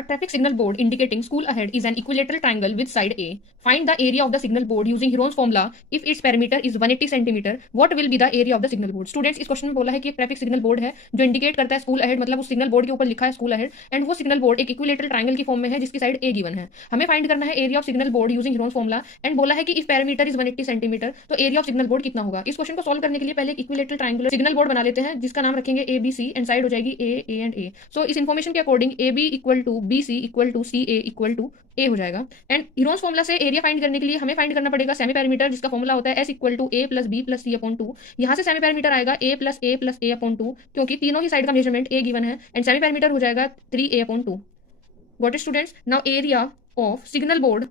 A traffic signal board indicating school ahead is an equilateral triangle with side A. Find the area of the signal board using Heron's formula. If its perimeter is 180 cm, what will be the area of the signal board? Students, इस question में बोला है कि एक traffic signal board है जो indicate करता है स्कूल अहेड, मतलब उस सिग्नल बोर्ड के ऊपर लिखा है स्कूल अहेड, एंड वो सिग्नल बोर्ड एक इक्विलेटरल ट्रायंगल की फॉर्म में है जिसकी साइड ए गिवन है। हमें फाइंड करना है area of signal board using Heron's formula, and बोला है कि इफ पैरामीटर इज 180 सेंटीमीटर, तो एरिया ऑफ सिग्नल बोर्ड कितना होगा। इस क्वेश्चन को सॉल्व करने के लिए पहले एक इक्विलेटरल ट्रायंगुलर सिग्नल बोर्ड बना लेते हैं जिसका नाम रखेंगे A B C, and side हो जाएगी ए एंड ए। सो इस इन्फॉर्मेशन के according a b equal to b c equal to c a equal to a हो जाएगा। एंड हीरोन्स फॉर्मूला से एरिया फाइंड करने के लिए हमें फाइंड करना पड़ेगा सेमी पैरामीटर, जिसका फॉर्मूला होता है S equal to A plus B plus C upon two. यहाँ से सेमी पैरामीटर आएगा A plus A upon two, क्योंकि तीनों ही साइड का मेजरमेंट ए गिवन है, एंड सेमी पैरामीटर हो जाएगा 3a upon 2। Got it students? Now area of signal board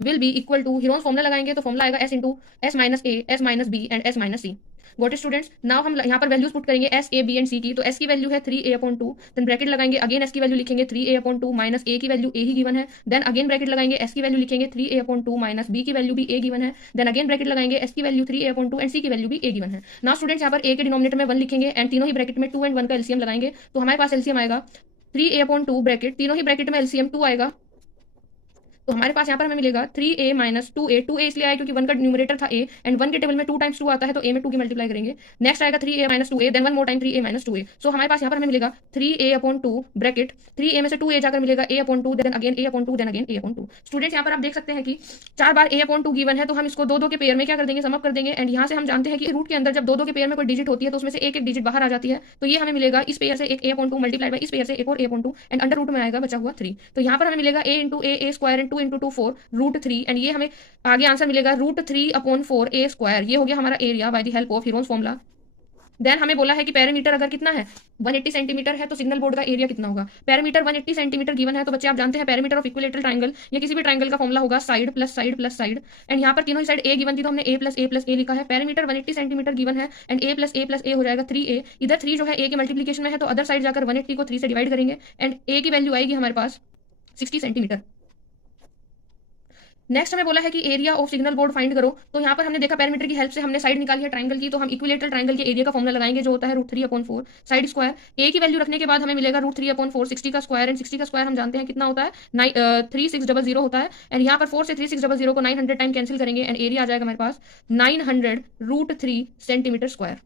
will be equal to, Heron's formula लगाएंगे तो फॉर्मूला आएगा S into S minus A, S minus B and S minus C. Got it students? Now हम यहाँ पर values put करेंगे S A B and C की। तो S की वैल्यू है 3a अपॉन 2, देन ब्रैकेट लगाएंगे, अगेन एस की वैल्यू लिखेंगे 3a अपॉन 2 माइनस ए की वैल्यू ए ही गिवन है, देन अगेन ब्रैकेट लगाएंगे, एस की वैल्यू लिखेंगे 3a अपॉन 2 माइनस बी की वैल्यू भी ए गिवन है, देन अगेन ब्रैकेट लगाएंगे, एस की value 3a upon 2 and C की वैल्यू भी ए गिवन है। नाउ स्टूडेंट्स, यहाँ पर ए के डिनोमिनेटर में 1 लिखेंगे एंड तीनों ही ब्रैकेट में 2 एंड 1 का एलसीएम लगाएंगे, तो हमारे पास एलसीएम आएगा 3a अपॉन 2 ब्रैकेट, तीनों ही ब्रैकेट में एलसीएम 2 आएगा, तो हमारे पास यहाँ पर हमें मिलेगा 3a माइनस 2a इसलिए आया क्योंकि 1 का न्यूमरेटर था a, एंड 1 के टेबल में 2 टाइम्स 2 आता है, तो a में 2 की मल्टीप्लाई करेंगे। नेक्स्ट आएगा 3a minus 2a, then 1 more time 3a minus 2a। So हमारे पास यहाँ पर हमें मिलेगा 3a अपॉन 2 ब्रैकेट, 3a में से 2a जाकर मिलेगा a upon 2, then again a upon 2, then again a upon 2। Students, यहाँ पर आप देख सकते हैं कि 4 बार a अपॉन 2 गिवन है, तो हम इसको 2 के पेयर में क्या कर देंगे, समअप कर देंगे, एंड यहाँ से हम जानते हैं कि रूट के अंदर जब 2 के पेयर में कोई डिजिट होती है तो उसमें से एक डिजिट बाहर आ जाती है, तो ये हमें मिलेगा इस पेयर से एक a अपॉन 2 मल्टीप्लाई बाय इस पेयर से एक और a upon 2, and under root में आएगा बचा हुआ 3। तो यहाँ पर हमें मिलेगा a into A square and 2 into 2 4 root 3, एंड ये हमें आगे आंसर मिलेगा रूट 3 अपॉन 4 a स्क्वायर। ये हो गया हमारा area by the help of Heron's formula. Then हमें बोला है कि पैरामीटर अगर कितना है 180 सेंटीमीटर है, तो सिग्नल बोर्ड का एरिया कितना होगा। पैरामीटर 180 सेंटीमीटर गिवन है, तो बच्चे आप जानते हैं पैरामीटर ऑफ इक्विलेटरल ट्रायंगल या किसी भी ट्रायंगल का फॉर्मूला होगा side plus side plus side, and यहाँ पर तीनों ही साइड ए गिवन थी तो हमने a प्लस ए लिखा है। पैरामीटर 180 सेंटीमीटर गिवन है एंड a प्लस ए हो जाएगा 3a। इधर 3 जो है a के मल्टीप्लीकेशन में है, तो अदर साइड जाकर 180 को 3 से डिवाइड करेंगे एंड a की वैल्यू आएगी हमारे पास 60 सेंटीमीटर। नेक्स्ट हमें बोला है कि area of signal board find करो, तो यहाँ पर हमने देखा पैरामीटर की हेल्प से हमने साइड निकाली है ट्रायंगल की, तो हम इक्विलेटरल ट्रायंगल के एरिया का फॉर्मूला लगाएंगे जो होता है रूट 3 अपॉन 4 साइड स्क्वायर। ए की वैल्यू रखने के बाद हमें मिलेगा रूट 3 अपॉन 4 60 का स्क्वायर, एंड 60 का स्क्वायर हम जानते हैं कितना होता है 3600 होता है, एंड यहाँ पर 4 से 3600 को 900 टाइम कैंसिल करेंगे एंड एरिया आ जाएगा हमारे पास 900 रूट 3 सेंटीमीटर स्क्वायर।